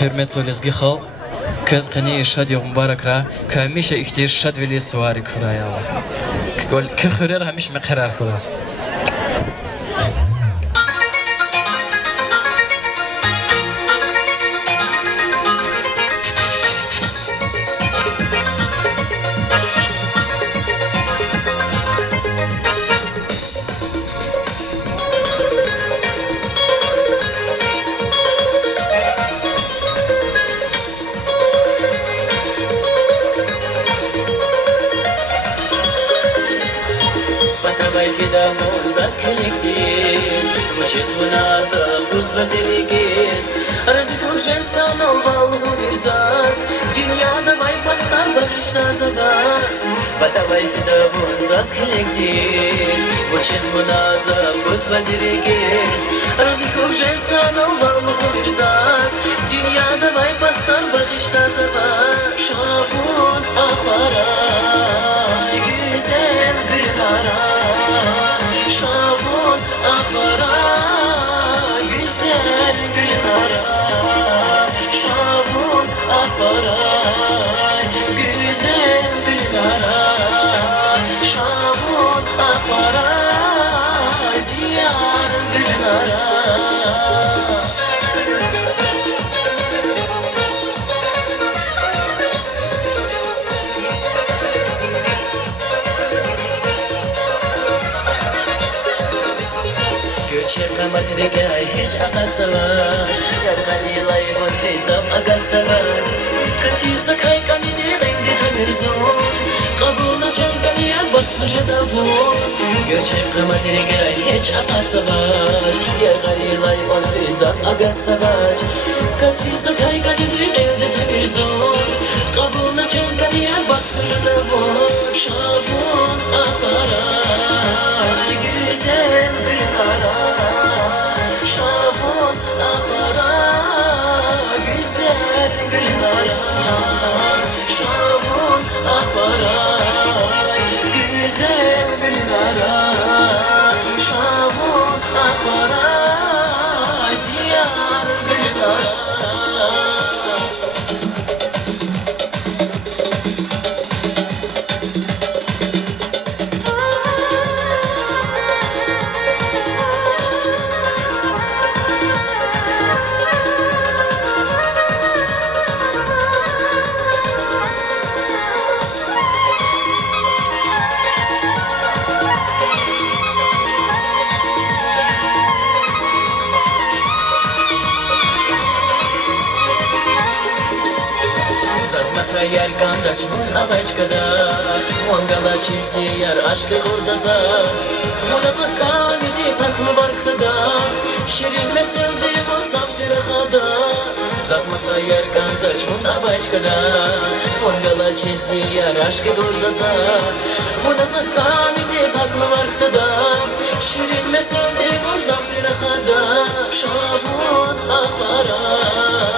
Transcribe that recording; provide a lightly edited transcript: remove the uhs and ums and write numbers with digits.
hürmetli lezgi xalq, kız qani şad yo mübarek ra, kamişa ihtiyaç şad veli suvari kura ya. Kol khurer hamish maqrar kura. Dünyada baybatlar bakışlar zaten Batavay fidabun zaz kilektiz Bu çizmuna zabuz vazirigiz Razı kuşen sana vallahi zaz Dünyada baybatlar bakışlar zaten Şafun ahara Güzel gülhara Şafun ahara Güzel gülhara Şafun ahara Matrika hiç akal savaş Yargani layıbın teyzam akal savaş Katizda kaykani de bende tanırzun Kabulda çankani yer batmışa da bu Göçekli matrika hiç akal savaş Yargani layıbın teyzam akal savaş Katizda kaykani de bende tanırzun Kabulda çankani yer batmışa da bu Şafun akara Güzel gülhara Şafun ahara Güzel gülhara Şafun ahara Güzel gülhara Şafun ahara Ziyar gülhara Yer kandaş mun avaçkada Mongala çizi yer aşkı kurdaza Muna kanidi taklı barkıda Şirin meseldi bu saftir hada Zasmasa yer kandaş mun avaçkada Mongala çizi yer aşkı kurdaza Muna kanidi taklı barkıda Şirin meseldi bu saftir hada Şafun ahara